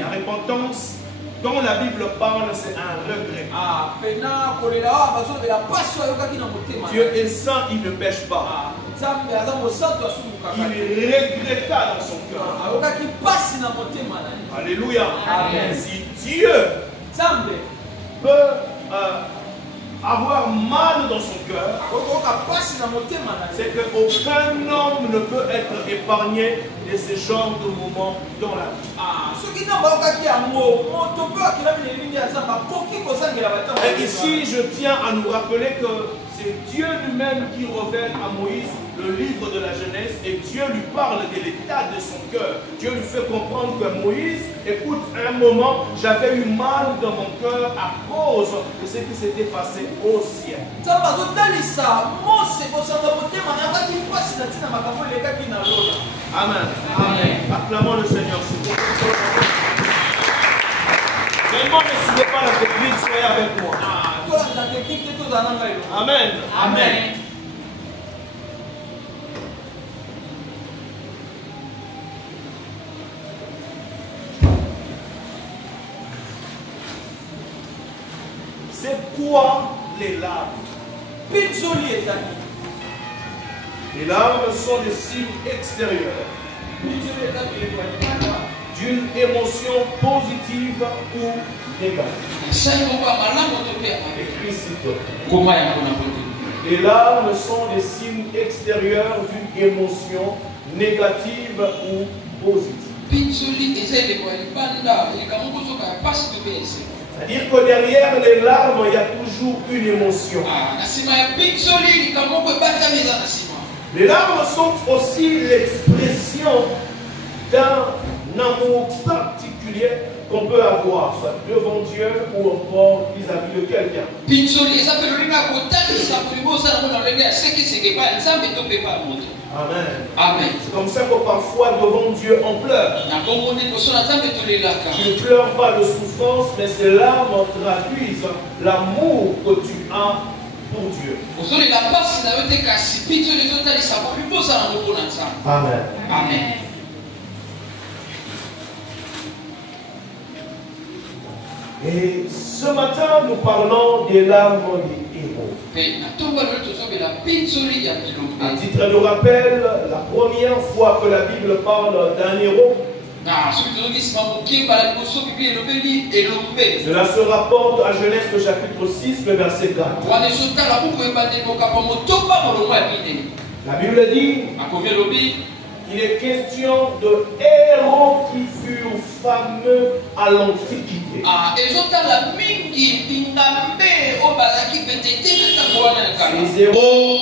La repentance dont la Bible parle, c'est un regret. Dieu est saint, il ne pêche pas. Il regretta dans son cœur. Alléluia. Si Dieu peut avoir mal dans son cœur, c'est qu'aucun homme ne peut être épargné de ce genre de moments dans la vie. Et ici, je tiens à nous rappeler que c'est Dieu lui-même qui révèle à Moïse le livre de la Genèse et Dieu lui parle de l'état de son cœur. Dieu lui fait comprendre que Moïse, écoute, un moment, j'avais eu mal dans mon cœur à cause de ce qui s'était passé au ciel. Amen. Amen. Acclamons le Seigneur. Vraiment, ne suivez pas la technique, soyez avec moi. Amen. Amen. C'est quoi les larmes? Les larmes sont des signes extérieurs d'une émotion positive ou négative. Écrit ici. Les larmes sont des signes extérieurs d'une émotion négative ou positive. C'est-à-dire que derrière les larmes, il y a toujours une émotion. Les larmes sont aussi l'expression d'un amour particulier qu'on peut avoir, soit devant Dieu ou encore vis-à-vis de quelqu'un. Amen. Amen. C'est comme ça que parfois devant Dieu on pleure. Tu ne pleures pas de souffrance, mais ces larmes traduisent l'amour que tu as pour Dieu. Amen. Amen. Et ce matin, nous parlons des larmes des héros. À titre de rappel, la première fois que la Bible parle d'un héros, cela se rapporte à Genèse chapitre 6, le verset 4. La Bible dit il est question de héros qui furent fameux à l'Antiquité. Ces héros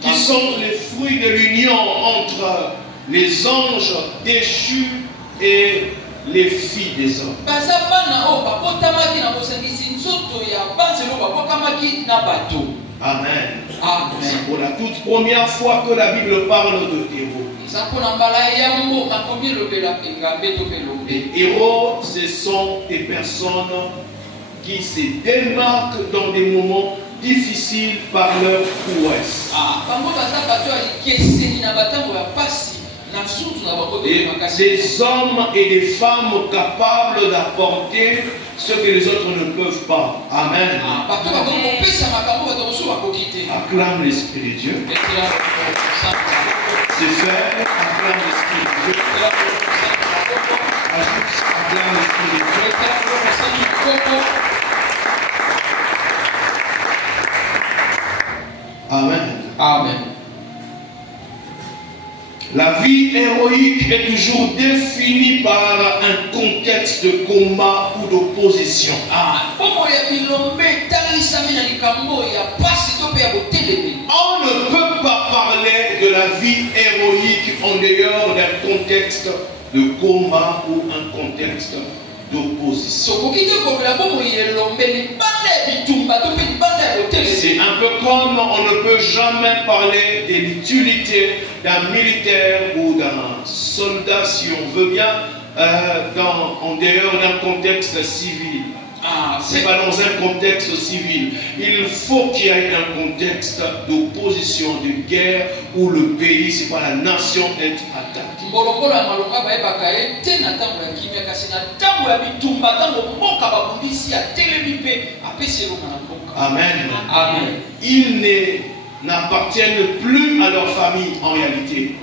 qui sont les fruits de l'union entre les anges déchus et les filles des hommes. Amen. Amen. C'est pour la toute première fois que la Bible parle de héros. Les héros, ce sont des personnes qui se démarquent dans des moments difficiles par leur prouesse. Des hommes et des femmes capables d'apporter ce que les autres ne peuvent pas. Amen. Acclame l'Esprit de Dieu. C'est fait. Acclame l'Esprit de Dieu. Acclame l'Esprit de Dieu. Amen. Amen. La vie héroïque est toujours définie par un contexte de combat ou d'opposition. On ne peut pas parler de la vie héroïque en dehors d'un contexte de combat ou un contexte d'opposition. C'est un peu comme on ne peut jamais parler de l'utilité d'un militaire ou d'un soldat, si on veut bien, en dehors d'un contexte civil. C'est pas dans un contexte civil. Il faut qu'il y ait un contexte d'opposition, de guerre, où le pays, c'est pas la nation, est attaquée. Amen. Amen. Ils n'appartiennent plus à leur famille en réalité.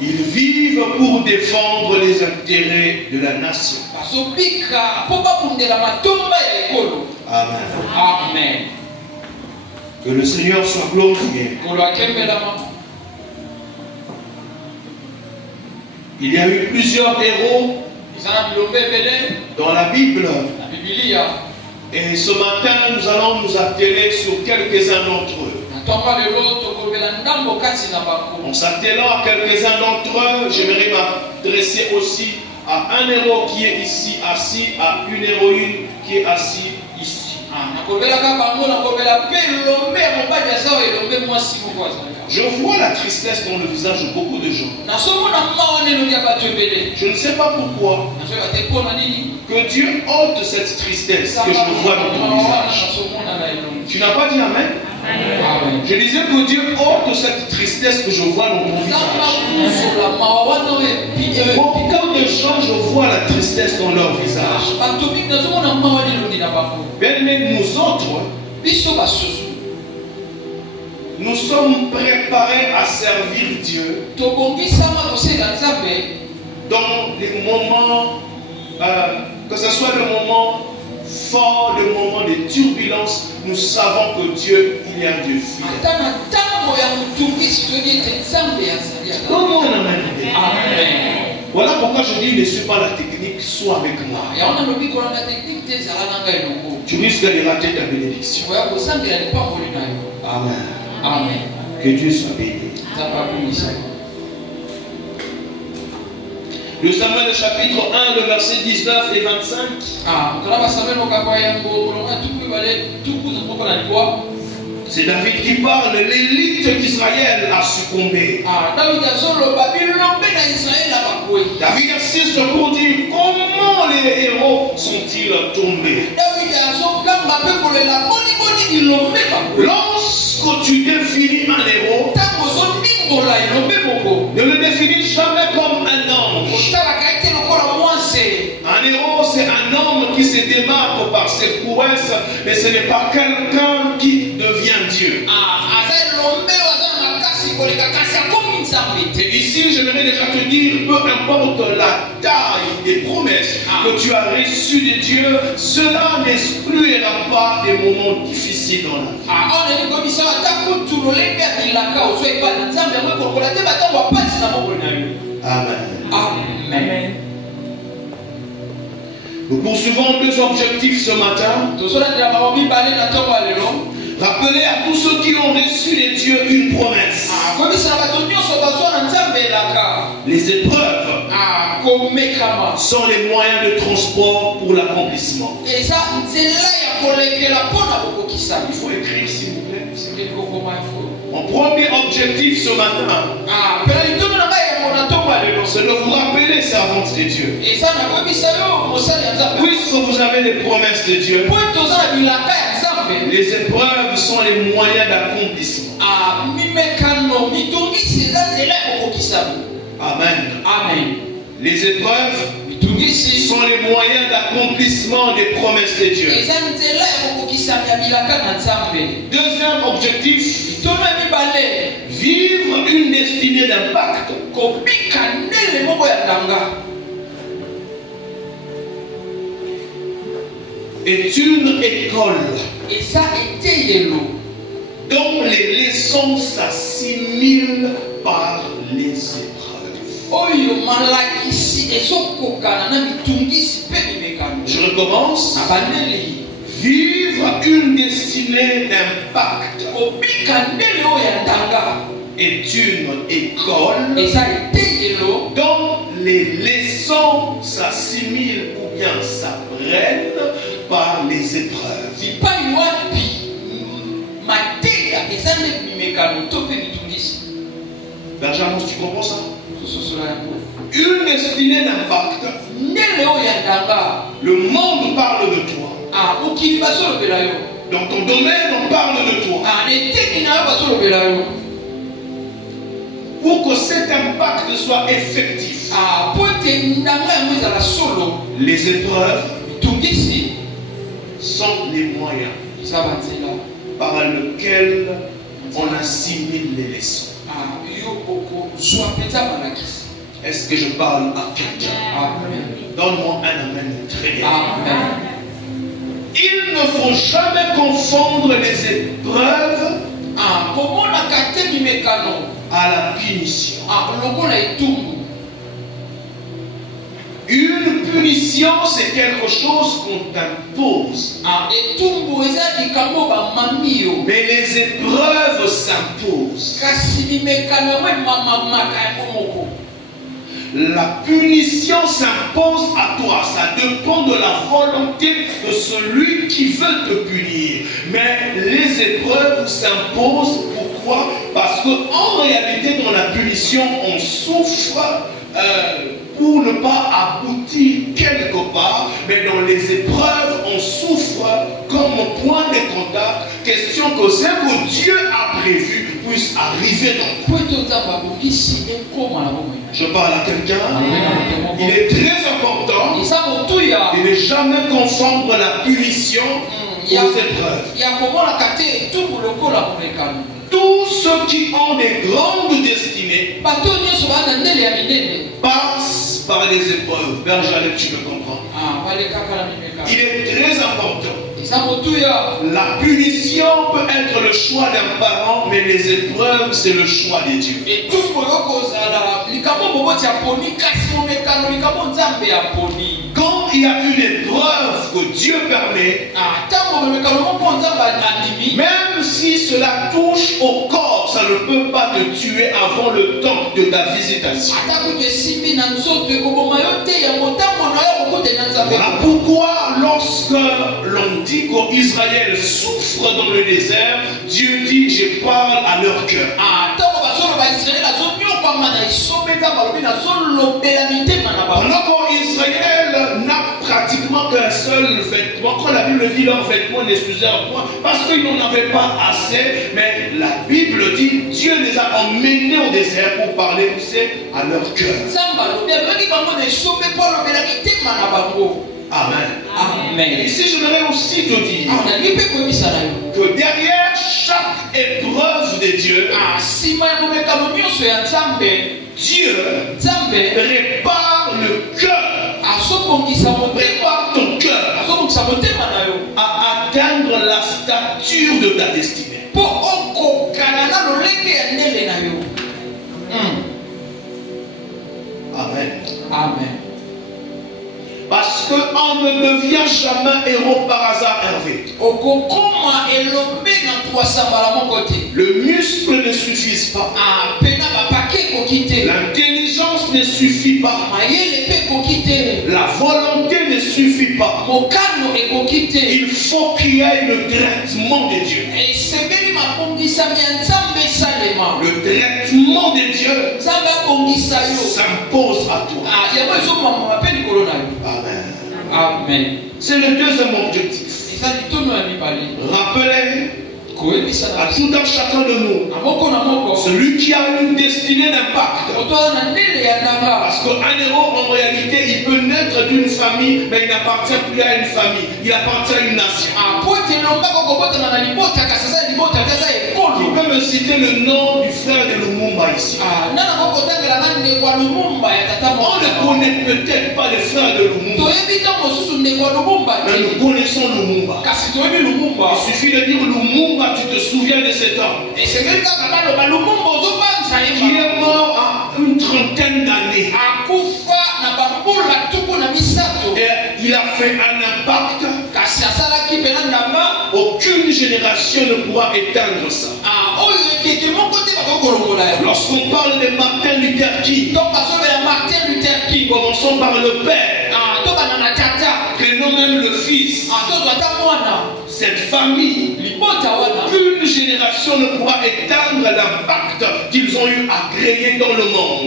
Ils vivent pour défendre les intérêts de la nation. Amen. Amen. Que le Seigneur soit glorifié. Il y a eu plusieurs héros dans la Bible. Et ce matin, nous allons nous atteler sur quelques-uns d'entre eux. En s'attelant à quelques-uns d'entre eux, j'aimerais m'adresser aussi à un héros qui est ici assis, à une héroïne qui est assise ici. Je vois la tristesse dans le visage de beaucoup de gens. Je ne sais pas pourquoi que Dieu ôte cette tristesse que je vois dans ton visage. Tu n'as pas dit Amen? Amen. Je disais que Dieu ôte cette tristesse que je vois dans ton visage. Beaucoup de gens, je vois la tristesse dans leur visage. Bien-aimés, nous autres, nous sommes préparés à servir Dieu dans les moments, que ce soit le moment fort, le moment de turbulence. Nous savons que Dieu, il y a Dieu fidèle. Amen. Voilà pourquoi je dis ne suis pas la technique, sois avec moi. Tu risques de rater ta bénédiction. Amen. Amen. Que Dieu soit béni. Le Samuel chapitre 1, le verset 19 et 25. C'est David qui parle. L'élite d'Israël a succombé. David insiste pour dire comment les héros sont-ils tombés. Lorsque tu définis un héros, ne le définis jamais comme un ange. Un héros, c'est un homme qui se démarque par ses prouesses, mais ce n'est pas quelqu'un qui devient Dieu. Et ici, j'aimerais déjà te dire, peu importe la taille des promesses que tu as reçues de Dieu, cela n'excluera pas des moments difficiles dans la vie. Amen. Amen. Nous poursuivons deux objectifs ce matin. Rappelez à tous ceux qui ont reçu de Dieu une promesse. Les épreuves sont les moyens de transport pour l'accomplissement. Il faut écrire, s'il vous plaît. Mon premier objectif ce matin, c'est de vous rappeler, servantes de Dieu. Puisque vous avez les promesses de Dieu, les épreuves sont les moyens d'accomplissement. Amen. Amen. Les épreuves sont les moyens d'accomplissement des promesses de Dieu. Deuxième objectif, vivre une destinée d'impact. Est une école dont les leçons s'assimilent par les épreuves. Je recommence. Vivre une destinée d'impact est une école dont les leçons s'assimilent ou bien s'apprennent par les épreuves. Benjamin, tu comprends ça? Une destinée d'impact. Le monde parle de toi. Dans ton domaine, on parle de toi. Pour que cet impact soit effectif, Les épreuves sont les moyens par lesquels on assimile les leçons. Est-ce que je parle à quelqu'un? Donne-moi un amen très bien. Il ne faut jamais confondre les épreuves à la punition. Une punition, c'est quelque chose qu'on t'impose. Mais les épreuves s'imposent. La punition s'impose à toi. Ça dépend de la volonté de celui qui veut te punir. Mais les épreuves s'imposent. Pourquoi? Parce qu'en réalité, dans la punition, on souffre pour ne pas aboutir quelque part. Mais dans les épreuves, on souffre comme point de contact. Question que ce que Dieu a prévu puisse arriver dans toi. Je parle à quelqu'un. Il est très important de ne jamais confondre la punition aux épreuves. Tous ceux qui ont des grandes destinées passent par les épreuves. Berger, tu me comprends? Il est très important. La punition peut être le choix d'un parent, mais les épreuves, c'est le choix de Dieu. Quand il y a une épreuve que Dieu permet, même si cela touche au corps, ça ne peut pas te tuer avant le temps de ta visitation. Voilà pourquoi lorsque l'on dit qu'Israël souffre dans le désert, Dieu dit: je parle à leur cœur. Pendant qu'Israël n'a pratiquement qu'un seul vêtement, quand la Bible dit leurs vêtements ne s'usaient point, parce qu'ils n'en avaient pas assez, mais la Bible dit Dieu les a emmenés au désert pour parler à leur cœur. Amen. Amen. Ici, je voudrais aussi te dire que derrière chaque épreuve de Dieu, Dieu prépare le cœur, prépare ton cœur à atteindre la stature de ta destinée. Amen. Amen. Parce qu'on ne devient jamais héros par hasard, Hervé. Le muscle ne suffit pas. L'intelligence ne suffit pas. La volonté ne suffit pas. Il faut qu'il y ait le traitement de Dieu. Le traitement de Dieu s'impose à toi. Amen. Amen. C'est le deuxième objectif. Rappelez à tout un chacun de nous, celui qui a une destinée d'impact. Parce qu'un héros, en réalité, il peut naître d'une famille, mais il n'appartient plus à une famille, il appartient à une nation. Il peut me citer le nom du frère de Lumumba ici. On ne connaît peut-être pas le frère de Lumumba, mais nous connaissons Lumumba. Il suffit de dire Lumumba, tu te souviens de cet homme qui est mort à une trentaine d'années. Et il a fait un impact. Aucune génération ne pourra éteindre ça. Lorsqu'on parle de Martin Luther King, commençons par le père, prenons même le fils. Cette famille, aucune génération ne pourra éteindre l'impact qu'ils ont eu à créer dans le monde.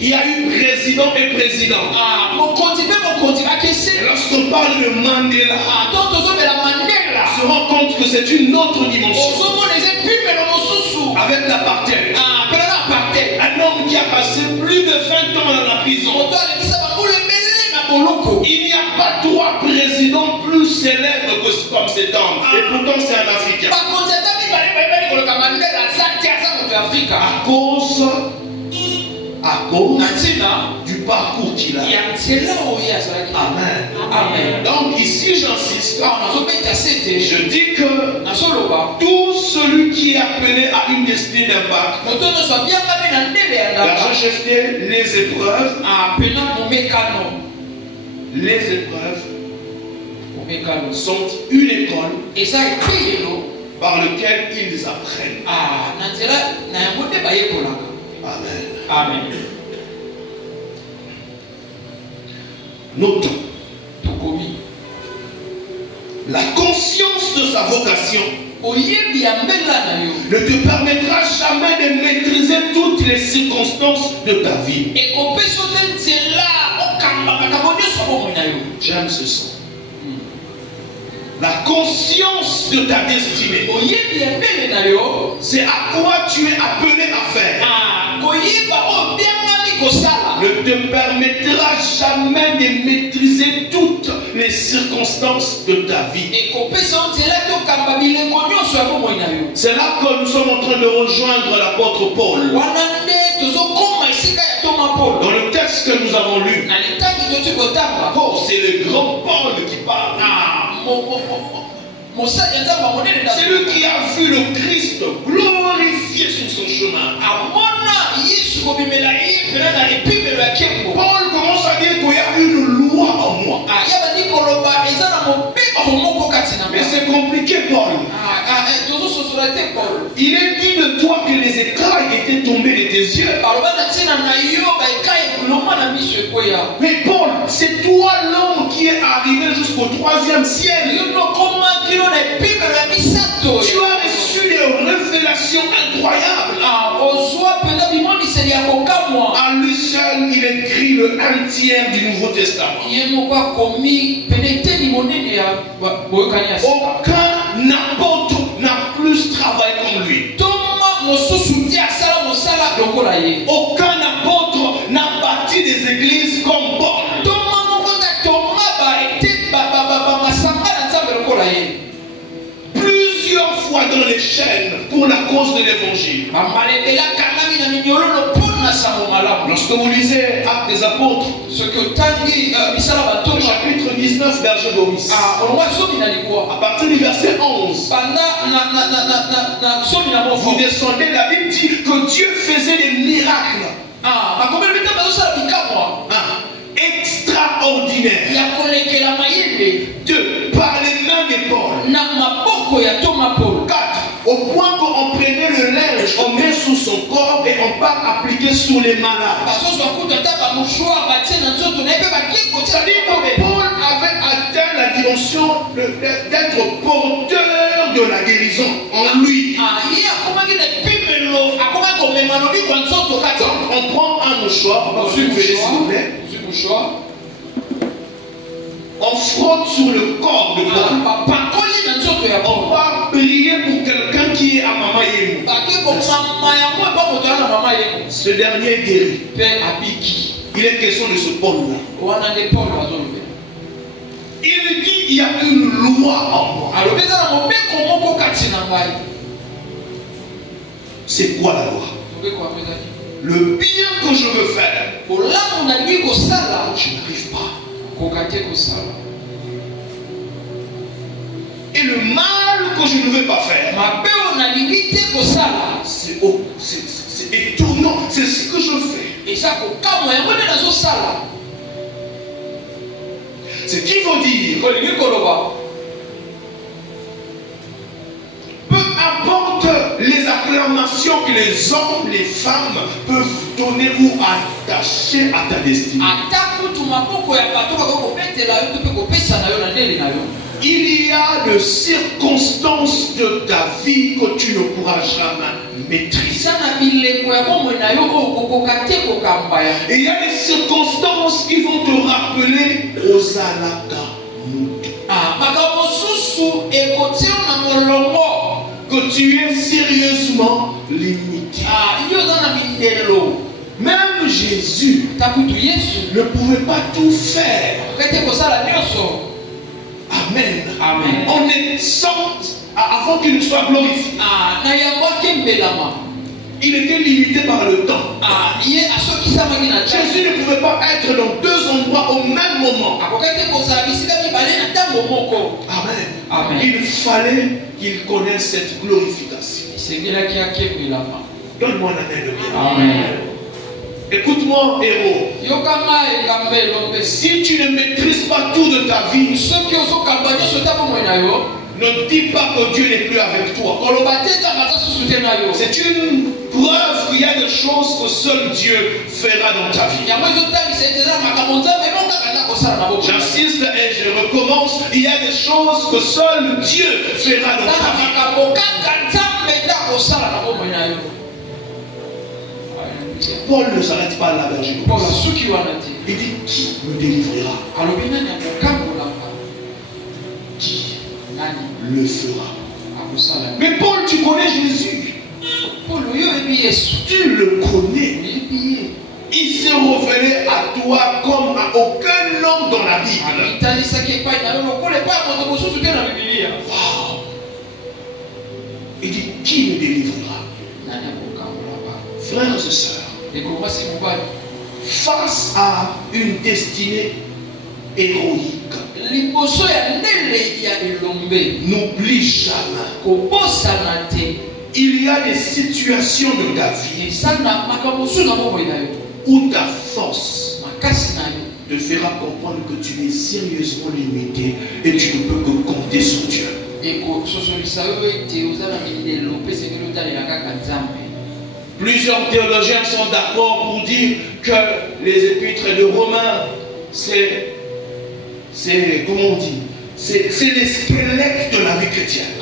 Il y a eu président et président. Et lorsqu'on parle de Mandela, on se rend compte que c'est une autre dimension. Avec l'apartheid. Un homme prison. Il n'y a pas 3 présidents plus célèbres que comme cet homme. Et pourtant c'est un Africain. À cause du parcours qu'il a. Amen. Amen. Donc ici j'insiste. Je dis que tout celui qui est appelé à une destinée d'impact, l'argent jeté, les épreuves, sont une école par laquelle ils apprennent. Amen. Amen. Notons. La conscience de sa vocation ne te permettra jamais de maîtriser toutes les circonstances de ta vie. J'aime ce son. La conscience de ta destinée, c'est à quoi tu es appelé à faire, ne te permettra jamais de maîtriser toutes les circonstances de ta vie. C'est là que nous sommes en train de rejoindre l'apôtre Paul. Dans le texte que nous avons lu, oh, c'est le grand Paul qui parle. C'est lui qui a vu le Christ glorifié sur son chemin. Paul commence à dire qu'il y a une loi en moi. Mais c'est compliqué, Paul. Il est dit de toi que les écailles étaient tombées de tes yeux. Mais Paul, c'est toi l'homme qui est arrivé jusqu'au 3e ciel. Tu as reçu des révélations incroyables. À lui seul, il écrit le 1/3 du Nouveau Testament. Aucun apôtre n'a plus travaillé comme lui. Aucun apôtre n'a bâti des églises comme Paul. Plusieurs fois dans les chaînes pour la cause de l'évangile. Lorsque vous lisez Actes des Apôtres, chapitre 19, verset 12, à partir du verset 11, vous descendez, la Bible dit que Dieu faisait des miracles extraordinaires par les mains de Paul. 4. Au point qu'on prenait le linge, on met sous son corps et on part appliquer sur les malades. C'est-à-dire que Paul avait atteint la dimension d'être porteur de la guérison en lui. On prend un mouchoir, on frotte sur le corps de Paul. On va prier pour quelqu'un qui est à Mama Yemou. Ce dernier est guéri. Il est question de ce Paul-là. Il dit il y a une loi en moi. C'est quoi la loi? Le bien que je veux faire, je n'arrive pas. Et le mal que je ne veux pas faire, c'est étonnant, c'est ce que je fais. Ce qui veut dire, peu importe les acclamations que les hommes, les femmes peuvent donner ou attacher à ta destinée, il y a des circonstances de ta vie que tu ne pourras jamais maîtriser. Et il y a des circonstances qui vont te rappeler aux alaka que tu es sérieusement limité. Même Jésus ne pouvait pas tout faire. Amen. Amen. On est sans avant qu'il ne soit glorifié. Il était limité par le temps. Jésus ne pouvait pas être dans deux endroits au même moment. Amen. Amen. Il fallait qu'il connaisse cette glorification. Donne-moi la main de bien. Amen. Écoute-moi, héros. Si tu ne maîtrises pas tout de ta vie, ne dis pas que Dieu n'est plus avec toi. C'est une preuve qu'il y a des choses que seul Dieu fera dans ta vie. J'insiste et je recommence. Il y a des choses que seul Dieu fera dans ta vie. Paul ne s'arrête pas là, berger. Il dit, qui me délivrera? Qui le fera? Mais Paul, tu connais Jésus. Tu le connais. Il s'est révélé à toi comme à aucun homme dans la Bible. Wow. Il dit, qui me délivrera? Frères et sœurs, face à une destinée héroïque, n'oublie jamais, il y a des situations de ta vie où ta force te fera comprendre que tu es sérieusement limité et tu ne peux que compter sur Dieu. Plusieurs théologiens sont d'accord pour dire que les épîtres de Romains, c'est comment on dit? C'est les squelettes de la vie chrétienne.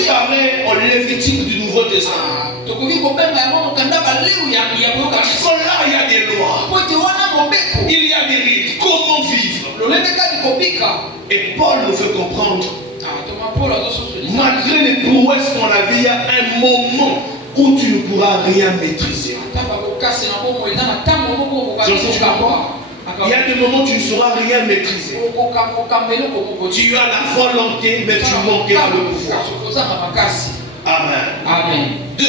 Comparé au Lévitique du Nouveau Testament. Parce que là, il y a des lois. Il y a des rites. Comment vivre? Et Paul nous fait comprendre. Malgré les prouesses dans la vie, il y a un moment où tu ne pourras rien maîtriser. Il y a des moments où tu ne sauras rien maîtriser. Tu as la volonté, mais tu manqueras le pouvoir. Amen. Amen. 2.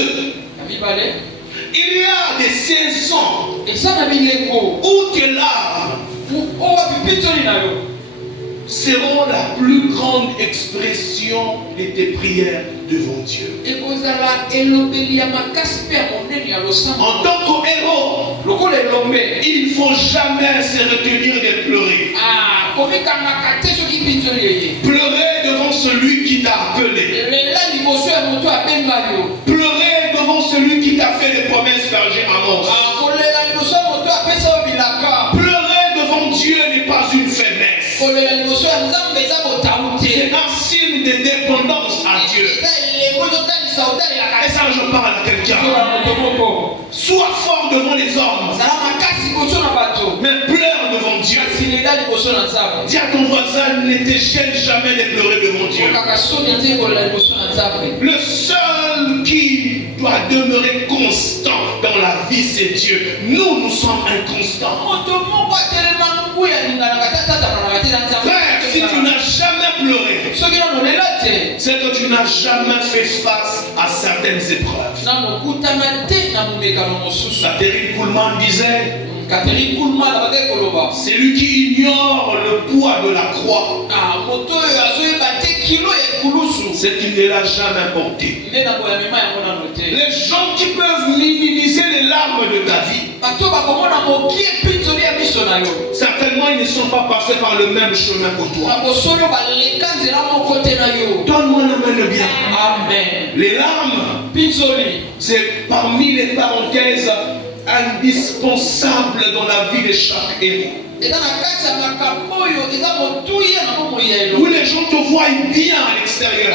Il y a des saisons où tes larmes seront la plus grande expression de tes prières devant Dieu. En tant qu'héros, il ne faut jamais se retenir de pleurer. Pleurer devant celui qui t'a appelé. Pleurer devant celui qui t'a fait des promesses berger Amos. Pleurer devant Dieu n'est pas une faiblesse. C'est un signe de dépendance à Dieu. Et ça, je parle à quelqu'un. Sois fort devant les hommes, mais pleure devant Dieu. Dis à ton voisin, ne te gêne jamais de pleurer devant Dieu. Le seul qui doit demeurer constant dans la vie, c'est Dieu. Nous sommes inconstants. Frère, si tu n'as jamais pleuré, c'est que tu n'as jamais fait face à certaines épreuves. Catherine Kuhlman disait, c'est lui qui ignore le poids de la croix, c'est qu'il ne l'a jamais porté. Les gens qui peuvent minimiser les larmes de ta vie, certainement ils ne sont pas passés par le même chemin que toi. Donne-moi la main de bien. Amen. Les larmes, c'est parmi les parenthèses indispensables dans la vie de chaque héros. Où les gens te voient bien à l'extérieur,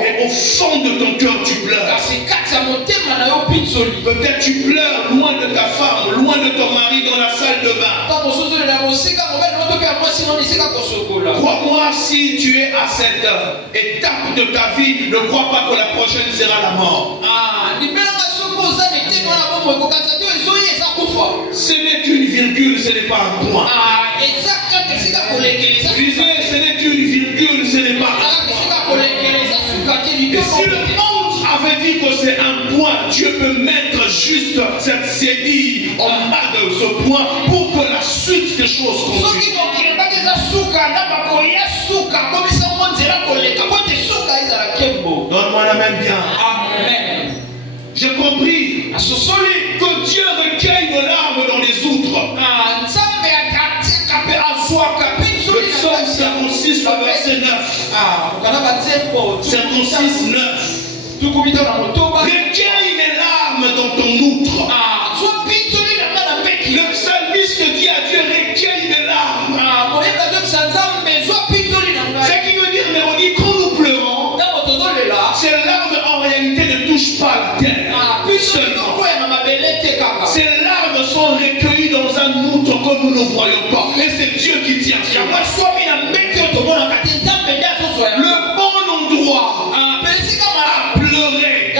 mais au fond de ton cœur tu pleures. Peut-être tu pleures loin de ta femme, loin de ton mari, dans la salle de bain. Crois-moi, si tu es à cette étape de ta vie, ne crois pas que la prochaine sera la mort. Ce n'est qu'une virgule, ce n'est pas un point. Disais, ce n'est qu'une virgule, ce n'est pas un point. Et si le monde avait dit que c'est un point, Dieu peut mettre juste cette cédille en bas de ce point pour que la suite des choses continue. Donne-moi la main bien. Amen. J'ai compris que Dieu recueille nos larmes dans les outres. Le psaume 56, le verset 9. 56, 9. Recueille mes larmes dans ton outre. Le psalmiste dit à Dieu, recueille mes larmes. Ce qui veut dire, Mélodie, quand nous pleurons, ces larmes en réalité ne touchent pas la terre. Ces larmes sont recueillies dans un outre que nous ne voyons pas. Et c'est Dieu qui tient sur moi. Le bon endroit à pleurer,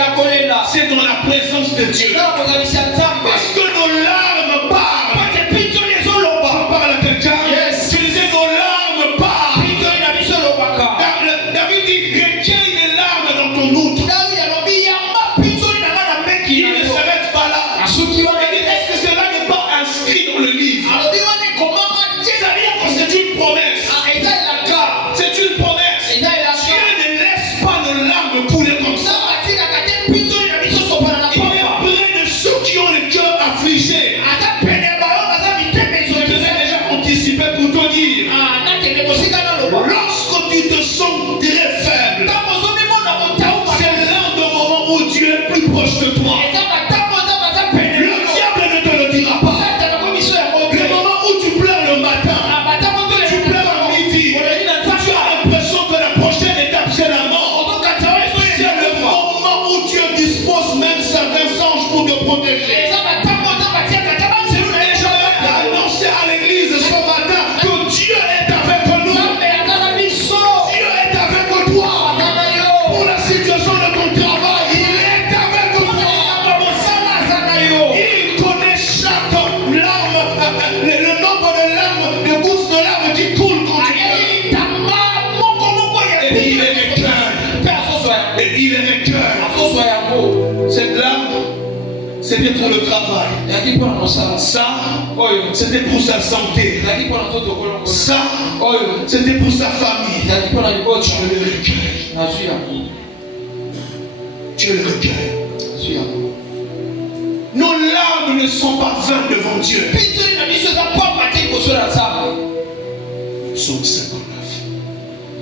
c'est dans la présence de Dieu. Parce que nos larmes parlent. Je parle à quelqu'un. Je disais, nos larmes parlent. David dit, recueille les larmes dans ton outre. Il ne s'arrête pas là. Est-ce que cela n'est pas inscrit dans le livre? C'est-à-dire que c'est une promesse. C'est une promesse. Dieu ne laisse pas nos larmes couler comme ça. Il est près de ceux qui ont le cœur affligé. Je devais déjà anticiper pour te dire. Lorsque tu te sens très faible, c'est l'un des moments où Dieu est plus proche de toi. Le diable ne te le dira pas. Le moment où tu pleures le matin, tu pleures à midi, tu as l'impression que la prochaine étape c'est la mort. C'est le moment où Dieu dispose même certains anges pour te protéger. Et j'avais annoncé à l'église ce matin que Dieu est avec nous. Dieu est avec toi. Pour la situation de ton travail, il est avec toi. Il connaît chaque larme, le nombre de larmes, de gousses de larmes qui coulent quand tu pleures. Et il est recueille. Et il est recueille. Cette larme, c'était pour le travail. Ça, c'était pour sa santé. Ça, c'était pour sa famille. Dieu le recueille. Dieu le recueille. Nos larmes ne sont pas vaines devant Dieu. Psaume 59,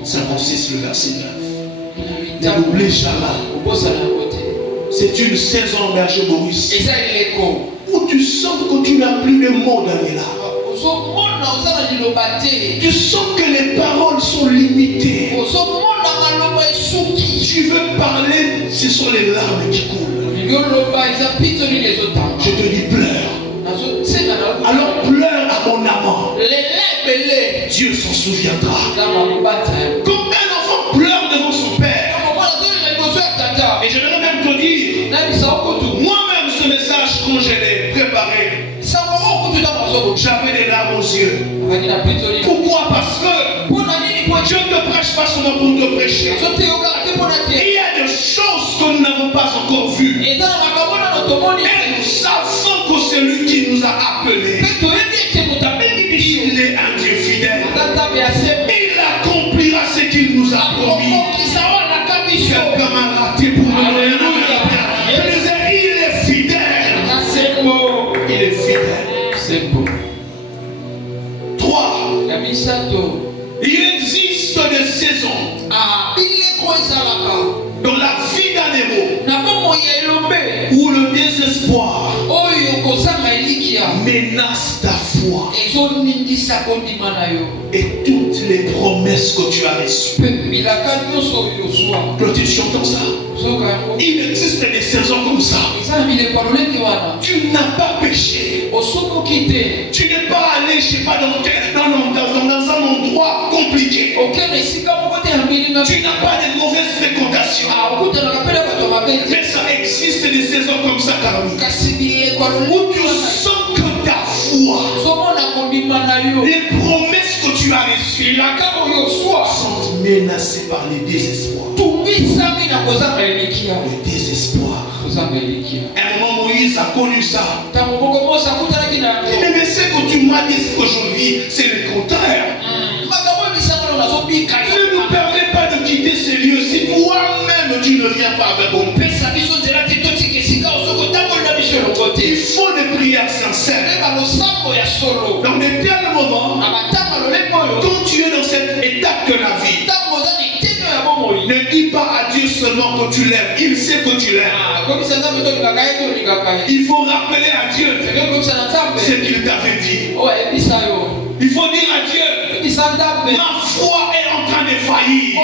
56, le verset 9. N'oublie jamais. C'est une saison, berger Maurice, où tu sens que tu n'as plus de mots, Daniela. Tu sens que les paroles sont limitées. Tu veux parler, ce sont les larmes qui coulent. Je te dis pleure. Alors pleure à mon amant. Dieu s'en souviendra. Quand un enfant pleure devant son père, et je vais même te dire, moi-même ce message quand je l'ai préparé, j'avais des larmes aux yeux. Pourquoi? Parce que Dieu ne te prêche pas seulement pour te prêcher. Il y a des choses que nous n'avons pas encore vues. Et nous savons que c'est lui qui nous a appelés. Il est un Dieu fidèle. Il accomplira ce qu'il nous a promis. Quelqu'un m'a raté pour nous. Je disais, il est fidèle. Il est fidèle. C'est beau. 3. Il existe des saisons dans la vie d'un héros où le désespoir menace ta foi et toutes les promesses que tu as reçues. Quand tu chantes ça, il existe des saisons comme ça. Tu n'as pas péché. Tu n'es pas allé, je sais pas, dans un endroit compliqué. Tu n'as pas de mauvaise fréquentation. Mais ça existe des saisons comme ça, Karami, où tu sens que ta foi, les promesses que tu as reçues sont menacées par les désespoirs. Le désespoir. Un moment, Moïse a connu ça. Il dit, mais ce que tu m'as dit, ce que je vis, c'est le contraire. Ne nous permets pas de quitter ces lieux si toi-même tu ne viens pas avec nous. Il faut des prières sincères. Dans des tels moments, quand tu es dans cette étape de la vie, ne dis pas à Dieu seulement que tu l'aimes. Il sait que tu l'aimes. Il faut rappeler à Dieu ce qu'il t'avait dit. Il faut dire à Dieu, ma foi est en train de faillir.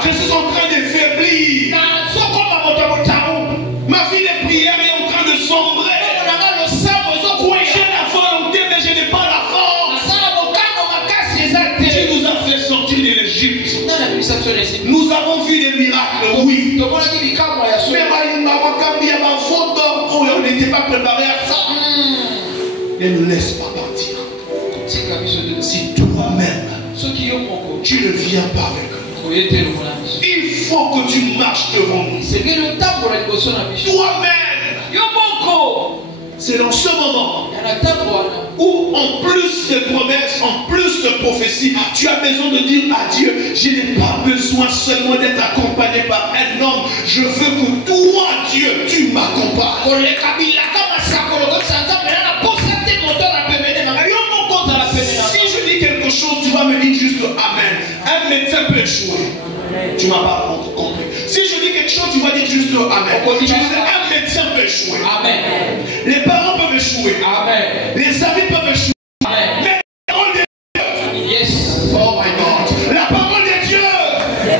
Je suis en train de faiblir. Ma vie de prière est en train de sombrer. J'ai la volonté, mais je n'ai pas la force. Tu nous as fait sortir de l'Égypte. Nous avons vu des miracles, oui. Mais on n'était pas préparé à ça. Ne nous laisse pas partir. Si toi-même, tu ne viens pas avec nous, il faut que tu marches devant nous. Toi-même. C'est dans ce moment où, en plus de promesses, en plus de prophéties, tu as besoin de dire à Dieu, je n'ai pas besoin seulement d'être accompagné par un homme. Je veux que toi, Dieu, tu m'accompagnes. Si je dis quelque chose, tu vas me dire juste Amen. Un médecin peut échouer. Tu m'as pas compris. Si je dis quelque chose, tu vas dire juste Amen. Je disais, un médecin peut échouer. Amen. Les parents peuvent échouer. Amen. Les amis peuvent échouer. Amen. Mais la parole de Dieu. Yes. Oh my God. La parole de Dieu.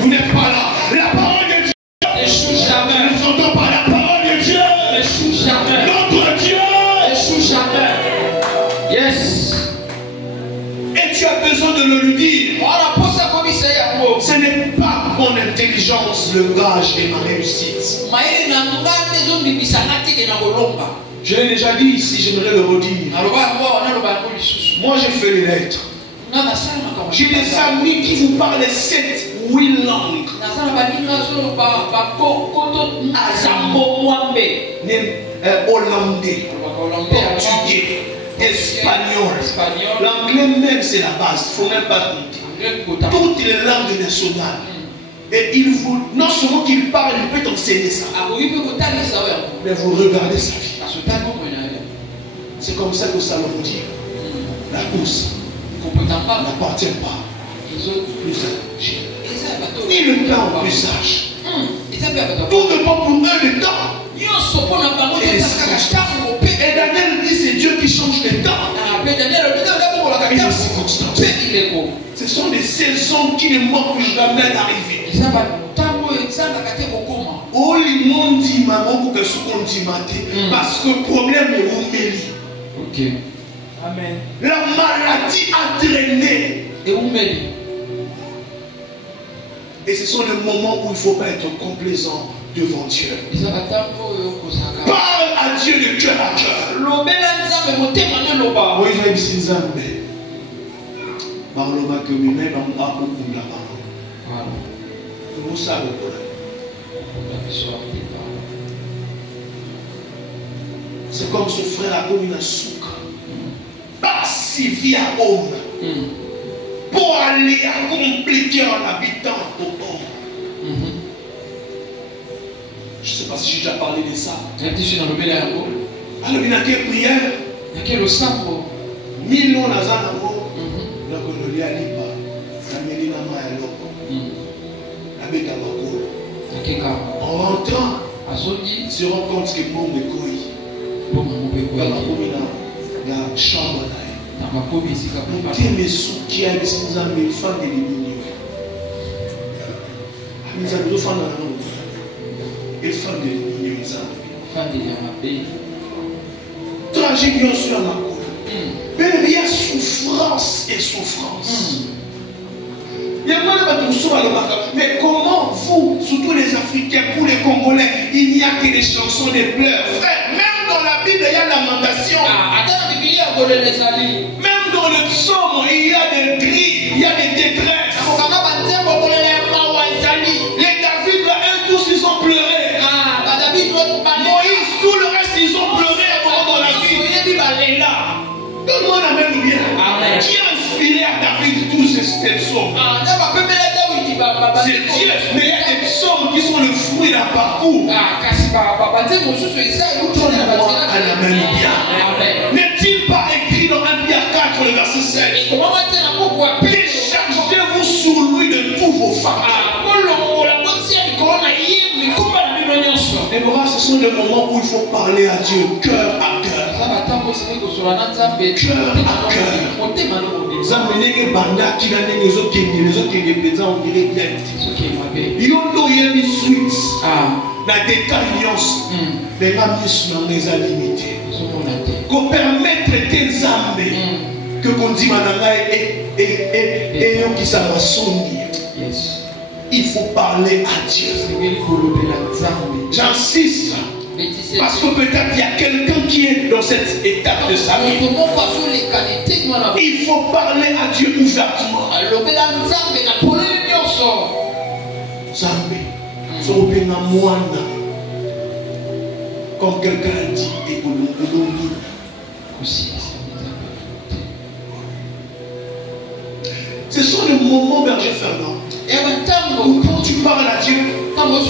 Vous n'êtes pas là. La parole de Dieu n'échoue jamais. Nous n'entendons pas la parole de Dieu. N'échoue jamais. Notre Dieu n'échoue jamais. Yes. Et tu as besoin de le lui dire. Ce n'est pas mon intelligence, le gage de ma réussite. Je l'ai déjà dit ici, j'aimerais le redire. Moi, j'ai fait les lettres. J'ai des amis qui vous parlent 7-8 langues. Hollandais, portugais, espagnol. L'anglais même, c'est la base. Il ne faut même pas compter. Toutes les langues nationales. Et il vous, non seulement qu'il parle, il peut t'enseigner ça. Mais vous regardez sa vie. C'est comme ça que Salomon dit. La course n'appartient pas plus âgé. Ni le temps plus sage. Tout dépend pour eux le temps. Et Daniel dit c'est Dieu qui change les temps. Et les circonstances. Ce sont des saisons qui ne manquent jamais d'arriver. Oh, les monde dit maman que ce qu'on dit matin. Parce que le problème est au mérite. Ok. Amen. La maladie a drainé. Et ce sont les moments où il ne faut pas être complaisant devant Dieu. Parle à Dieu de cœur à cœur. C'est comme ce frère a commis un souk. Pas si via homme. Pour aller accomplir en habitant au homme. Je ne sais pas si j'ai déjà parlé de ça. Alors il y a quelle prière? Il y a le sang. 1000 ans dans un amour. La colonie à Liba. La mélina Mayaloko. La bête à Makolo. En rentrant, il se rend compte que le monde est couilles. La chambre d'ailleurs. Mes sous qui a des femmes de l'union. Nous avons deux femmes dans la langue. Et femmes de l'union. Tragique bien sûr à ma cour. Mais il y a souffrance et souffrance. Mais comment vous, surtout les Africains, pour les Congolais, il n'y a que des chansons de pleurs? Frère, même dans la Bible, il y a lamentation. Même dans le psaume, il y a des cris, il y a des détresses. Les David, là, eux tous, ils ont pleuré. Moïse, tout le reste, ils ont pleuré dans la vie. Tout le monde amène bien. Qui a inspiré à David tous ces psaumes? C'est Dieu, mais il y a des psaumes qui sont le fruit d'un parcours. N'est-il pas écrit dans 1 Pierre 4, le verset 7? Déchargez-vous sur lui de tous vos fardeaux. Et voilà, ce sont les moments où il faut parler à Dieu, cœur à cœur. Cœur à cœur. Zameneke banda qui va les autres qui présent on dirait bien. Il y a une suite. La détaillance des mamies dans les limité. Qu'on permettre tes âmes que qu'on dit mananga et qui ça va sonner. Il faut parler à Dieu. J'insiste. Parce que peut-être il y a quelqu'un qui est dans cette étape de sa vie. Il faut parler à Dieu ouvertement. Zambé, Zobena Moana. Comme quelqu'un dit, et ce sont les moments, berger Fernand, où quand tu parles à Dieu,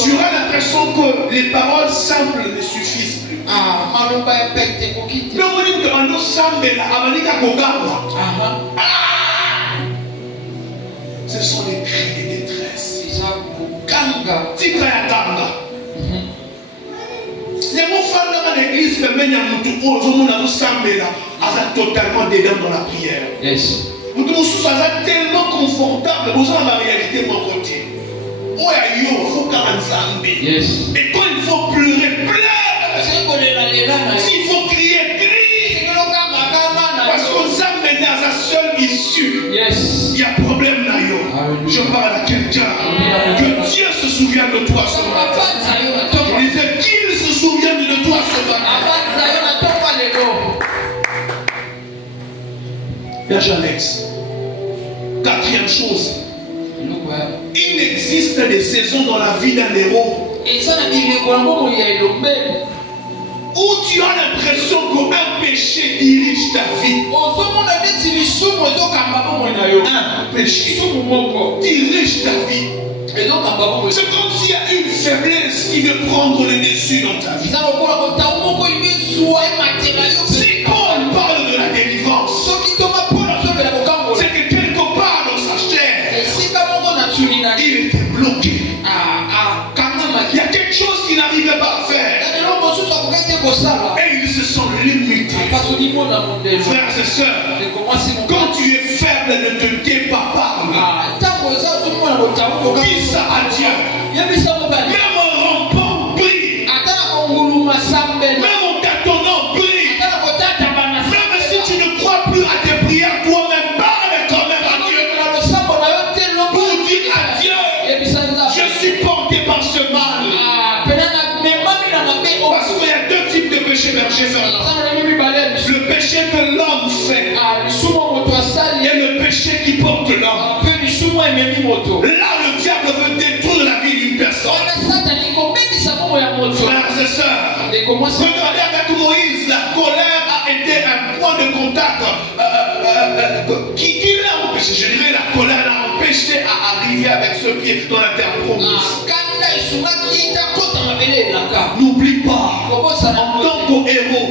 tu auras l'impression que les paroles simples ne suffisent plus. Ce sont les cris de détresse. Tika ya Ganga. Les mots fondants de l'église féminine totalement dedans dans la prière. Vous êtes tellement confortable, vous avez la réalité de mon côté. Et quand il faut pleurer, pleure. S'il faut crier, crie. Parce qu'on s'amène à sa seule issue. Il y a problème là. Je parle à quelqu'un. Que Dieu se souvienne de toi ce matin. Je disais qu'il se souvienne de toi ce matin. Père Alex, quatrième chose. Il existe des saisons dans la vie d'un héros où tu as l'impression qu'un péché dirige ta vie. Un péché dirige ta vie. C'est comme s'il y a une faiblesse qui veut prendre le dessus dans ta vie. Si Paul parle de la délivrance, c'est que quelque part dans sa chair, il était bloqué. Il y a quelque chose qu'il n'arrivait pas à faire. Et il se sent limité. Frères et sœurs, quand tu es faible, ne te tais pas, parle. Dis ça à Dieu. Même en rampant, prie. Même en tâtonnant, prie. Même si tu ne crois plus à tes prières toi-même, parle quand même à Dieu. Pour dire à Dieu, je suis porté par ce mal. Parce qu'il y a deux types de péchés, berger Fernand. Le péché que l'homme fait et le péché qui porte l'homme. Là, le diable veut détruire la vie d'une personne. Frères et sœurs, regardez avec Moïse, la colère a été un point de contact qui l'a empêché. Je dirais la colère l'a empêché à arriver avec ce pied dans la terre promise. N'oublie pas, en tant qu'héros,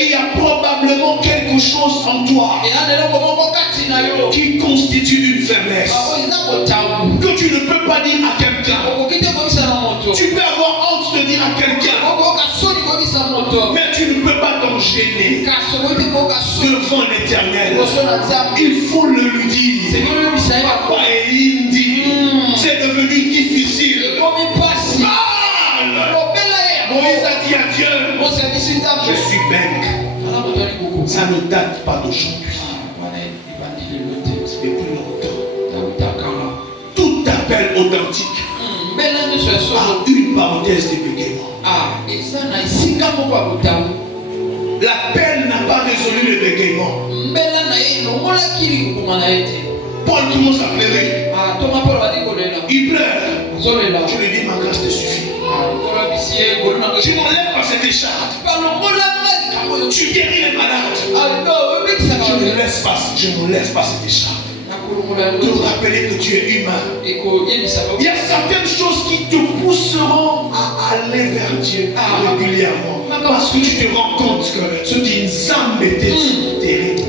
il y a probablement quelque chose en toi qui constitue une faiblesse que tu ne peux pas dire à quelqu'un. Tu peux avoir honte de dire à quelqu'un, mais tu ne peux pas t'en gêner devant l'Éternel. Il faut le lui dire. Papa et Indi, c'est devenu difficile. Moïse a dit à Dieu, je suis bête. Ça ne date pas d'aujourd'hui. Depuis longtemps. Tout appel authentique a une parenthèse de bégaiement. L'appel n'a pas résolu le bégaiement. Paul commence à pleurer. Il pleure. Je lui dis, ma grâce te suffit. Tu m'enlèves par cette écharpe. Tu guéris les malades. Je ne laisse pas cette écharpe. Te rappeler que tu es humain. Il y a certaines choses qui te pousseront à aller vers Dieu régulièrement. Parce que tu te rends compte que ce qui nous a été terrible.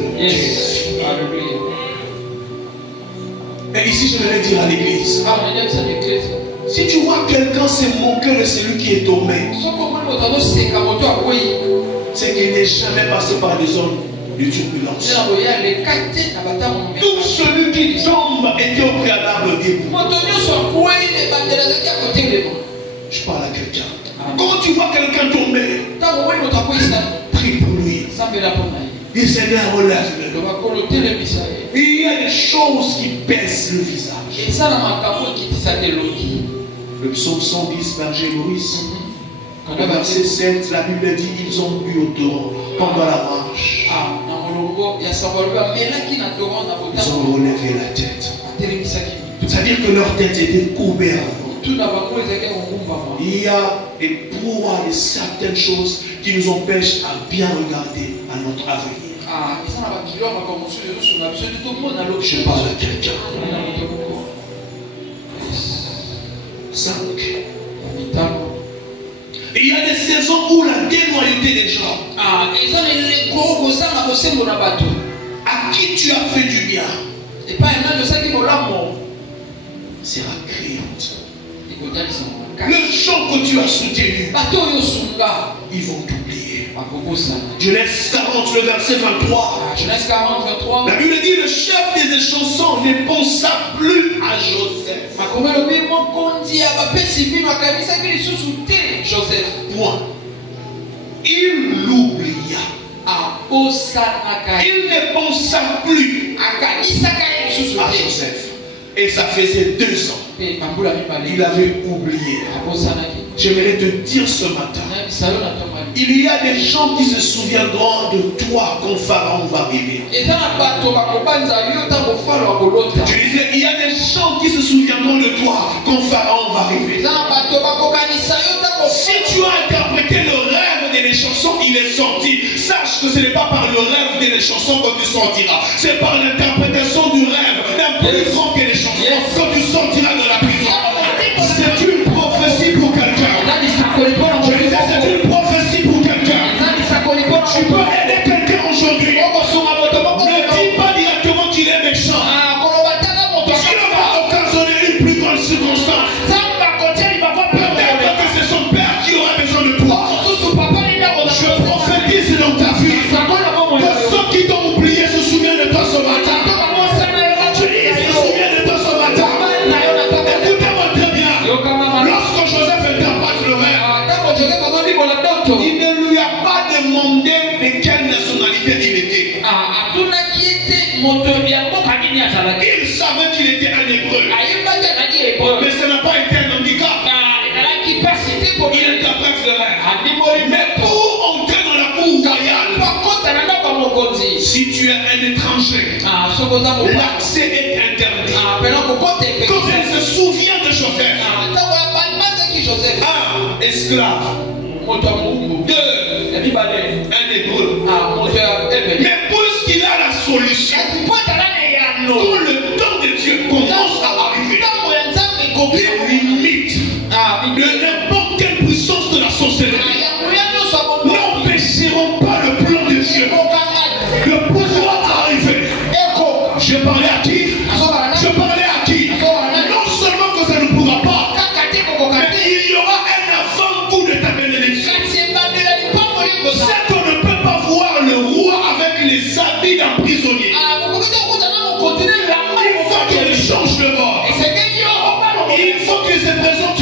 Et ici, je vais dire à l'église. Si tu vois quelqu'un se moquer de celui qui est tombé, c'est qu'il n'est jamais passé par des zones de turbulence. Tout celui qui tombe était au préalable debout. Je parle à quelqu'un. Quand tu vois quelqu'un tomber, prie pour lui. Dis Seigneur, relève-le. Il y a des choses qui baissent le visage. Le psaume 110, berger Maurice, le verset 7, la Bible dit ils ont bu au torrent pendant la marche. Ils ont relevé la tête. C'est-à-dire que leur tête était courbée avant. Il y a des poids et certaines choses qui nous empêchent à bien regarder à notre avenir. Je parle à quelqu'un. 5. Il y a des saisons où la déloyauté des gens à qui tu as fait du bien sera criante. Les gens que tu as soutenus, ils vont t'oublier. Genèse 40, le verset 23. La Bible dit le chef des chansons ne pensa plus à Joseph. Point. Il l'oublia. Il ne pensa plus à Joseph. Et ça faisait 2 ans. Il avait oublié. J'aimerais te dire ce matin, il y a des gens qui se souviendront de toi quand Pharaon va arriver. Je disais, il y a des gens qui se souviendront de toi quand Pharaon va arriver. Si tu as interprété le rêve de les chansons, il est sorti. Sache que ce n'est pas par le rêve de les chansons que tu sortiras. C'est par l'interprétation du rêve d'un plus grand que les chansons que tu sortiras de la prison. C'est une prophétie pour quelqu'un. Je disais, c'est une prophétie pour quelqu'un. Tu peux aider quelqu'un aujourd'hui. Ne dis pas directement qu'il est méchant. Dieu va occasionner une plus grande circonstance. Peut-être que c'est son père qui aura besoin de toi. Je prophétise dans ta vie que ceux qui t'ont oublié se souviennent de toi ce matin. Je dis, ils se souviennent de toi ce matin. Écoutez-moi très bien. Lorsque Joseph interprète le rêve, il ne lui a pas demandé de quelle nationalité il était. Il savait qu'il était un hébreu. Mais ça n'a pas été un handicap. Il interprète le rêve. Mais pour entrer dans la cour royale, si tu es un étranger, l'accès est interdit. Quand elle se souvient de Joseph, 1. Esclave. 2. Un hébreu. Mais puisqu'il a la solution, quand le temps de Dieu commence à arriver, les limites de n'importe quelle puissance de la sorcellerie n'empêcheront pas le plan de Dieu. Le pouvoir arriver. Je parlais à qui? Je parlais à qui? Non seulement que ça ne pourra pas, mais il y aura un avant-goût de ta bénédiction. C'est qu'on ne peut pas voir le roi avec les habits d'un prisonnier. Il faut qu'il change de bord. Il faut qu'il se présente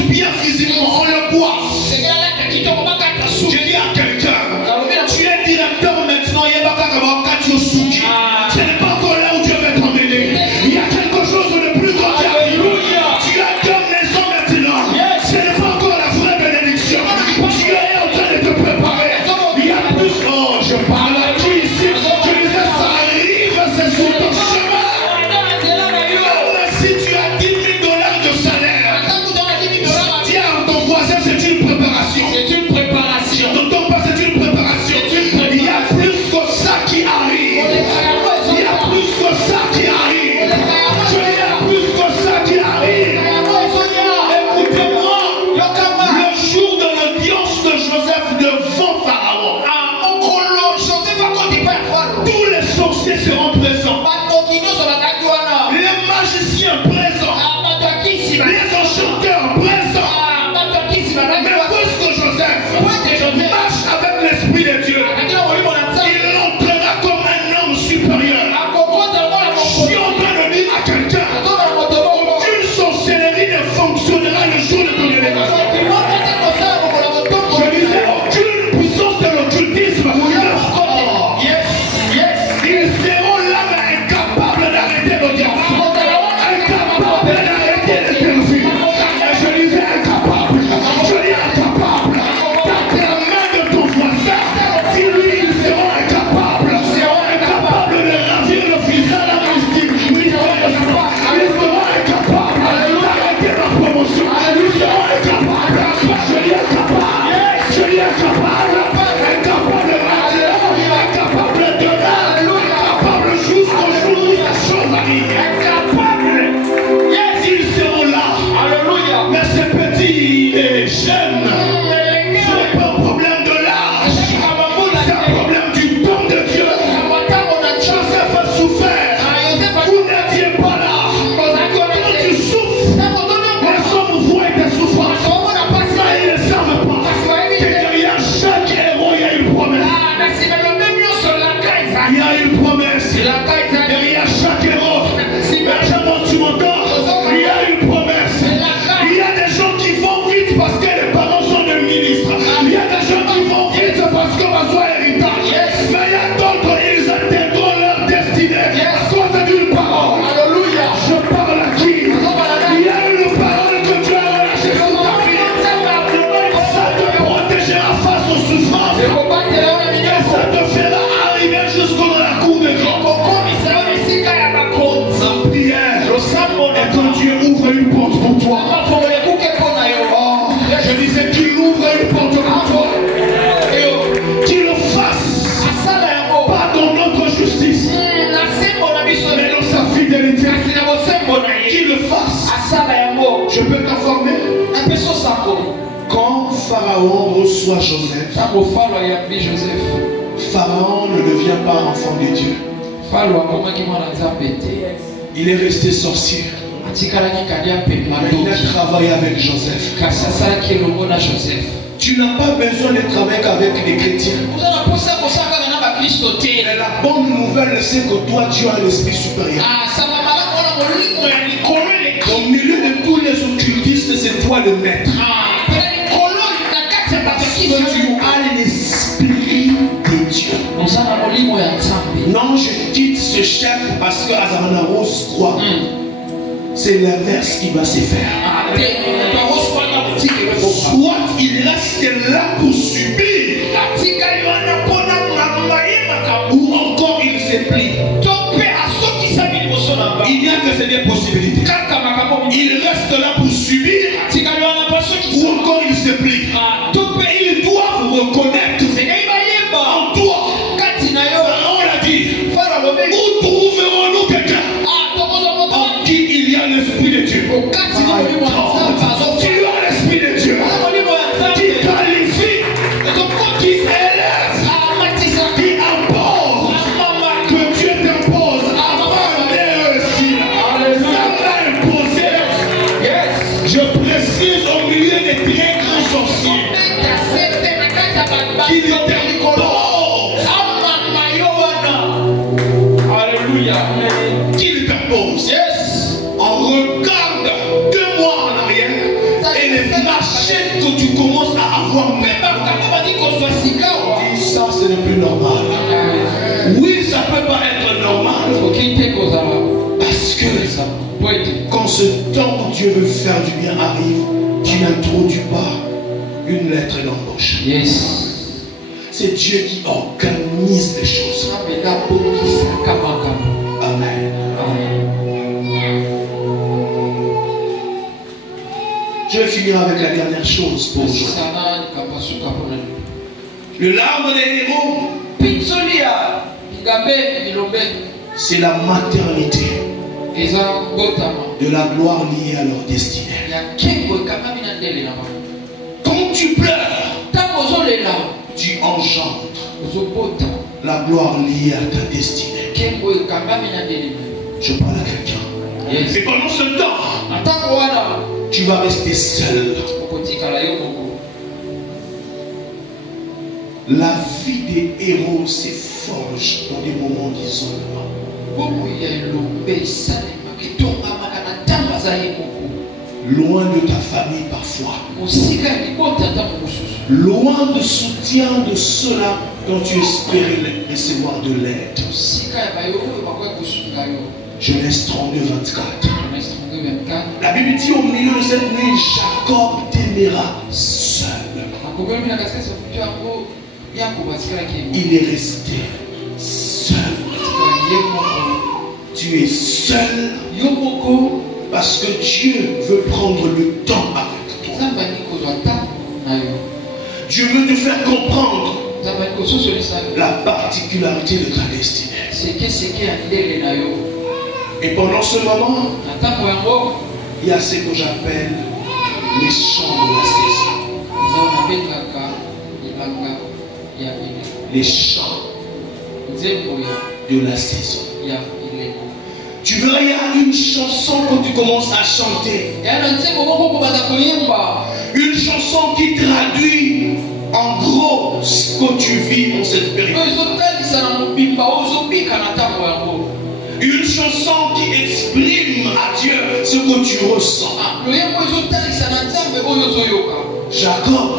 tombera le jour de ton élévation. Je disais, aucune puissance de l'occultisme. Ils seront là, mais incapables d'arrêter l'audience. Incapables d'arrêter l'interview. Je disais incapable. Je dis incapable. Tape la main de ton voisin. Dis-lui, ils seront incapables. Incapables de ravir le visa linguistique. Ils seront incapables d'arrêter ma promotion. Ils seront incapables. Je dis incapable. Je dis incapable. Incapable de rater. Incapable de donner. Incapable jusqu'au jour où la chose arrive. Incapable. Ils seront là. Alléluia. Mais ces petits et jeunes, ce n'est pas un problème de l'âge, c'est un problème du temps de Dieu. Joseph a souffert. Vous n'étiez pas là. Quand tu souffres, les hommes voient tes souffrances. Ça, ils ne savent pas. Que derrière chaque héros, il y a une promesse. Il y a une promesse. Derrière chaque héros, Benjamin, tu m'entends? Il y a une promesse. Il y a des gens qui vont vite parce que les parents sont des ministres. Il y a des gens qui vont vite parce qu'on va soit héritage. Mais il y a d'autres, ils atteindront leur destinée à cause d'une parole. Je parle à qui? Il y a une parole que tu as relâchée sur ta vie. Ça te protégera face aux souffrances. Et ça te fera arriver jusqu'au dans la cour de Dieu. Sa prière. Et quand Dieu ouvre une porte pour toi. Oh, je disais qu'il ouvre une porte pour toi. Qu'il le fasse. Pas dans notre justice. Mais dans sa fidélité. Qu'il le fasse. Je peux t'informer. Quand Pharaon reçoit Joseph, Pharaon ne devient pas enfant de Dieu. Il est resté sorcier. Mais il a travaillé avec Joseph. Tu n'as pas besoin de travailler qu'avec les chrétiens. Mais la bonne nouvelle, c'est que toi, tu as l'esprit supérieur. Au milieu de tous les occultistes, c'est toi le maître. Parce que tu as l'esprit de Dieu. Non, je quitte ce chef parce que Azamana Rose croit. C'est l'inverse qui va se faire. Soit il reste là pour subir, ou encore il se plie. Il n'y a que ces deux possibilités. Il reste là pour subir, ou encore il se plie. Ils doivent reconnaître en toi. Pharaon l'a dit. Où trouverons-nous quelqu'un en qui il y a l'esprit de Dieu? Tu as l'esprit de Dieu qui qualifie, qui élève, qui impose, que Dieu t'impose avant de réussir. Ça m'a imposé. Je précise au milieu des très grands sorciers qui t'impose. Alléluia. Qui t'impose. On regarde 2 mois en arrière et les marchés que tu commences à avoir même. Dis ça, ce n'est plus normal. Oui, ça ne peut pas être normal. Parce que quand ce temps où Dieu veut faire du bien arrive, tu n'introduis pas une lettre d'embauche. C'est Dieu qui organise les choses. Amen. Je vais finir avec la dernière chose pour aujourd'hui. Le larme des héros, c'est la maternité de la gloire liée à leur destinée. Quand tu pleures, tu engendres la gloire liée à ta destinée. Je parle à quelqu'un. Et pendant ce temps, tu vas rester seul. La vie des héros se forge dans des moments d'isolement. loin de ta famille parfois, loin de soutien de ceux-là dont tu espérais recevoir de l'aide. Genèse 32, 24. La Bible dit au milieu de cette nuit, Jacob demeura seul. Il est resté seul. Tu es seul parce que Dieu veut prendre le temps avec toi. Dieu veut te faire comprendre la particularité de ta destinée. Et pendant ce moment, il y a ce que j'appelle les chants de la saison. Les chants de la saison. Tu verras, il y a une chanson que tu commences à chanter. Une chanson qui traduit en gros ce que tu vis en cette période. Une chanson qui exprime à Dieu ce que tu ressens. Jacob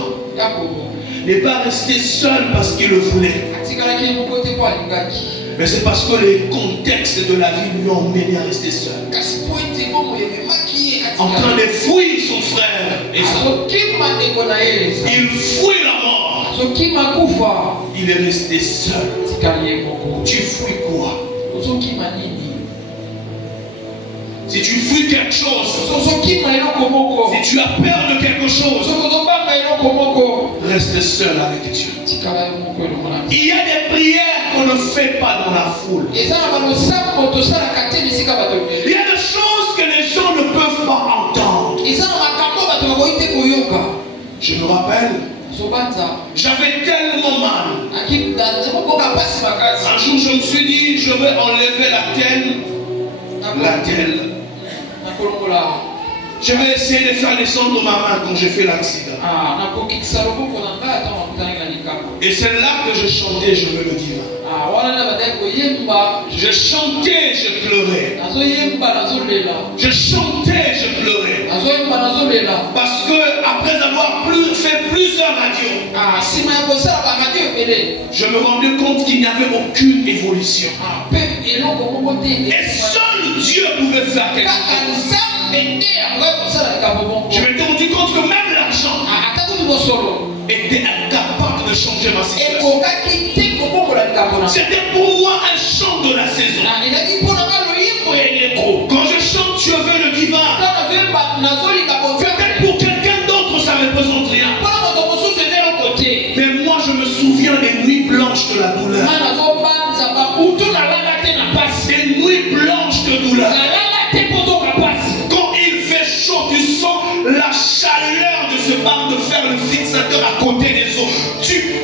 n'est pas resté seul parce qu'il le voulait, mais c'est parce que les contextes de la vie lui ont mené à rester seul, en train de fuir son frère et il fuit la mort. Il est resté seul. Tu fuis quoi? Si tu fuis quelque chose, si tu as peur de quelque chose, reste seul avec Dieu. Il y a des prières qu'on ne fait pas dans la foule. Il y a des choses que les gens ne peuvent pas entendre. Je me rappelle, j'avais tellement mal. Un jour, je me suis dit, je vais enlever la telle. Je vais essayer de faire descendre ma main quand j'ai fait l'accident. Et c'est là que je chantais, je veux le dire. Je chantais, je pleurais. Je chantais, je pleurais. Parce que après avoir fait plusieurs radios, je me rendais compte qu'il n'y avait aucune évolution. Et seul Dieu pouvait faire quelque chose. Je me suis rendu compte que même l'argent était incapable de changer ma situation. C'était pour moi un chant de la saison. Quand je chante, je veux le divin. Peut-être pour quelqu'un d'autre, ça ne représente rien. Mais moi, je me souviens des nuits blanches de la douleur. Des nuits blanches de douleur. Quand il fait chaud, tu sens la chaleur de ce barre de fer, le fixateur à côté des os. Tu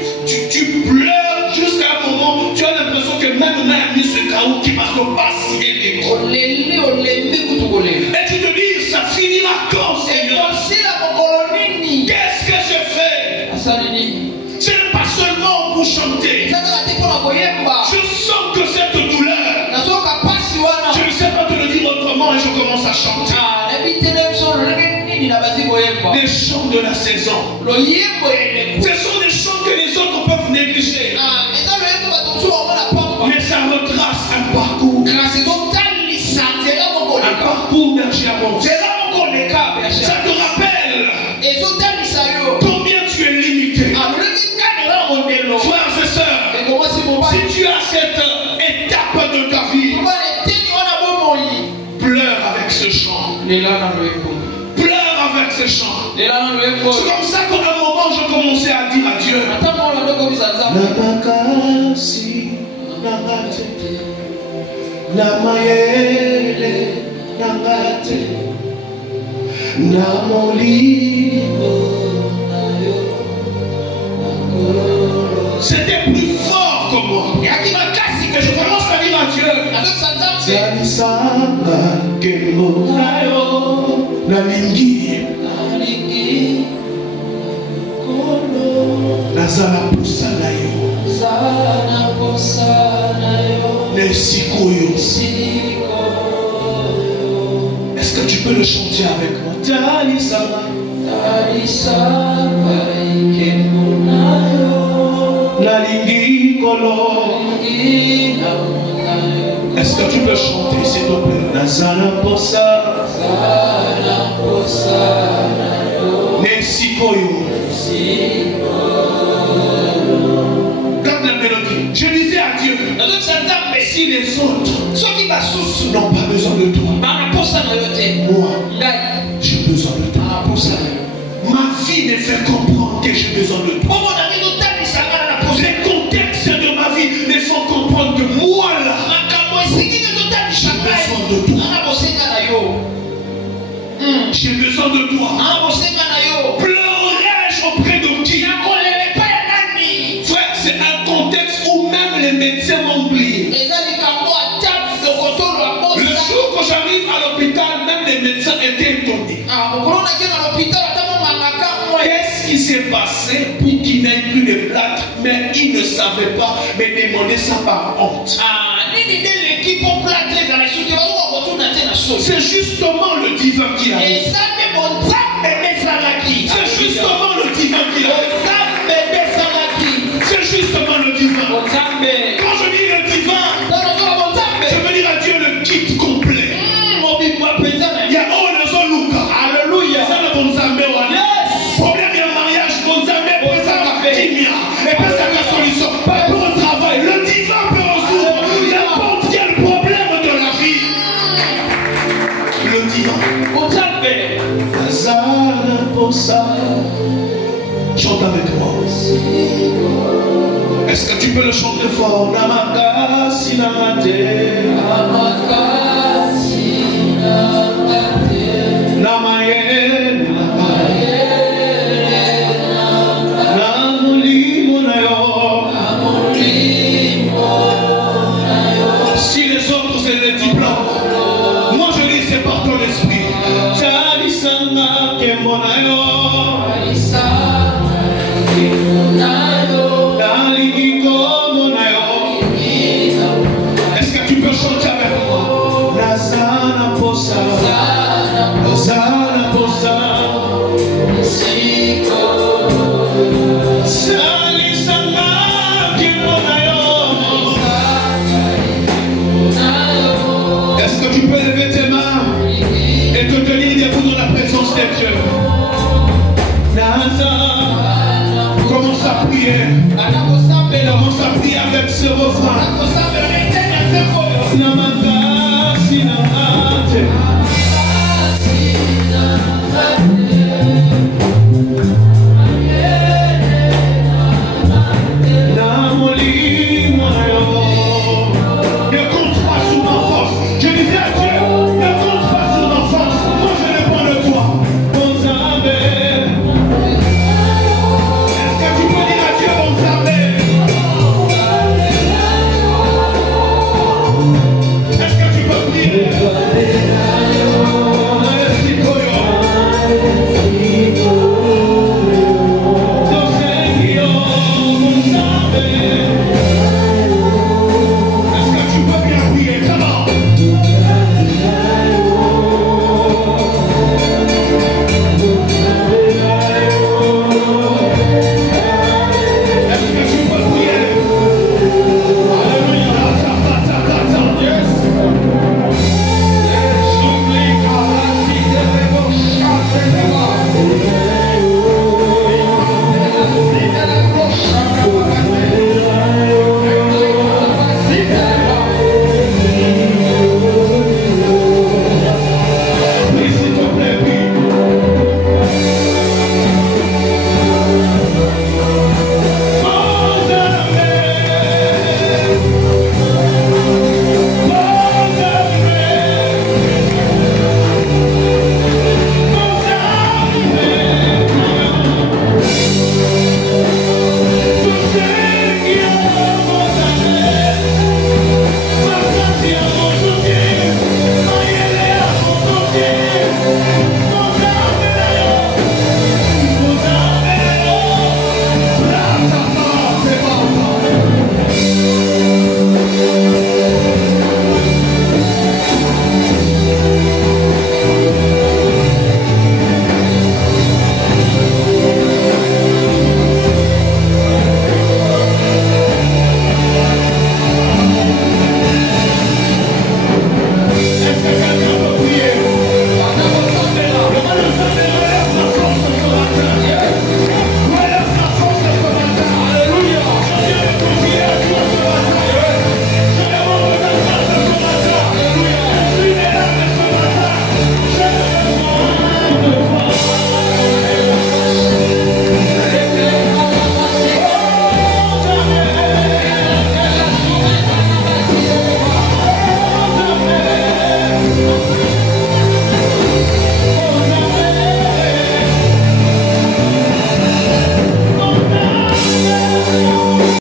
pleures jusqu'à un moment, tu as l'impression que même on a mis ce chaos qui va se passer des gros. Et tu te dis, ça finira quand, Seigneur? Qu'est-ce que je fais? Ce n'est pas seulement pour chanter. Je sens que cette douleur, je ne sais pas te le dire autrement, et je commence à chanter. Des chants de la saison. Ce sont des chants que les autres peuvent négliger. Mais ça retrace un parcours. Un parcours d'un diamant. Ça te rappelle combien tu es limité. Frères et sœurs, si tu as cette étape de ta vie, pleure avec ce chant. Pleure avec ce chant. C'est comme ça qu'à un moment je commençais à dire à Dieu, Namakasi, Namate, Namayele, Namate, Namolimo. C'était plus fort que moi. Et à qui m'a cassé que je commence à dire à Dieu, Zalisanga, Kemo, Nalingi, Nazala Pusanayo, Nesikoyo. Est-ce que tu peux le chanter avec moi? Est-ce que tu peux chanter, s'il te plaît? Nazana Posa, Nexikoyo. Garde la mélodie. Je disais à Dieu, si les autres n'ont pas besoin de toi, moi, j'ai besoin de toi. Ma vie me fait comprendre que j'ai besoin de toi. Les contextes de ma vie me font comprendre que moi là, j'ai besoin de toi. J'ai besoin de toi. Pleurais-je auprès de qui? Frère, c'est un contexte où même les médecins m'ont oublié. Le jour que j'arrive à l'hôpital, même les médecins étaient étonnés. Qu'est-ce qui s'est passé pour qu'il n'ait plus de plâtre? Mais ils ne savaient pas, mais demandaient ça par honte. C'est justement le divin qui a dit. C'est justement le divin qui a dit. C'est justement le divin. Quand je dis le divin, je veux dire à Dieu le kit complet. Il y a un Luka. Alléluia. Ça le bon Zambé. Problème de mariage, bon Zambé, pour ça va kimia. Et puis ça la solution. Pas pour le travail. Le divin peut résoudre n'importe quel problème de la vie. Le divin. Chante avec moi. Est-ce que tu peux le chanter fort? Namaka sinamate. Namaye. Namuli monayo. Si les autres c'est des diplômes, moi je dis c'est par ton esprit. Talisanga ke monayo. Est-ce que tu peux chanter avec moi? Nazana Posa, Nazana Posa, Salisanga Kimonayo. Est-ce que tu peux lever tes mains et te tenir debout dans la présence de Dieu? Nazana, commence à prier.